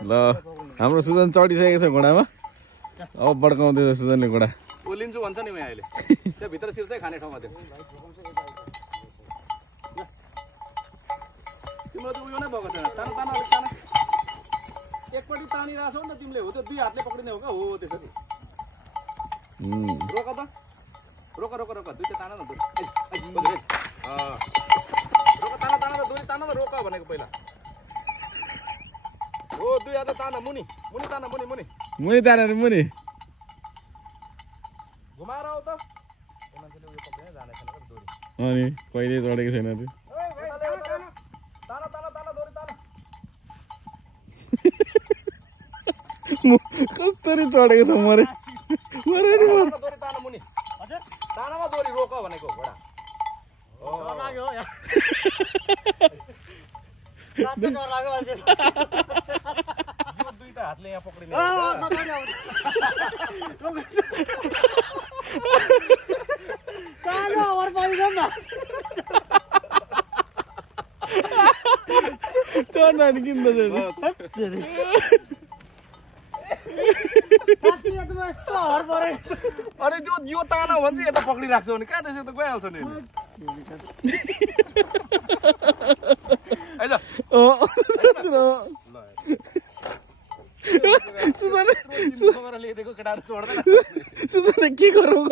ल हाम्रो सुजन चढिसकेको छ घोडामा अब बड्काउँदैछ सुजनले घोडा ओलिन्छु भन्छ नि म अहिले त्यो भित्र सिर्सै खाने ठाउँमा थियो तिम्रो त उयो नै भएको छैन तान तान अलिक तान एकपट्टि तानिरहेको छौ नि त तिमीले हो त्यो दुई हातले पक्रिने हो क्या हो त्यसरी रोक त रोक रोक रोक दुईटा तान न रोक तान तान त दुई तान न रोक भनेको पहिला हो दुई हात तान मुनि मुनि तान मुनि मुनि मुनि तान मुनि घुमाएर आऊ त मान्छेले उयो पक्रिनै जाने छैन क्या दोरी अनि कहिले चढेको छैन त्यो तान तान तान दोरी तान कस्तरी चढेको छ मरे दोरी तान मुनि हजुर तानमा दोरी रोक भनेको घोडा हो लाग्यो हो यहाँ यो दुईटा हातले यहाँ पक्रिने सानो ओभर परिसक्यो न चढ्न नि किन अरे त्यो यो ताना भन्छ यता पक्रिराख्छौ भने कहाँ त्यसो त गइहाल्छ नि आइज सुजनले ल्याइदिएको केटाहरू चढ्दैन सुजनले के गरौँ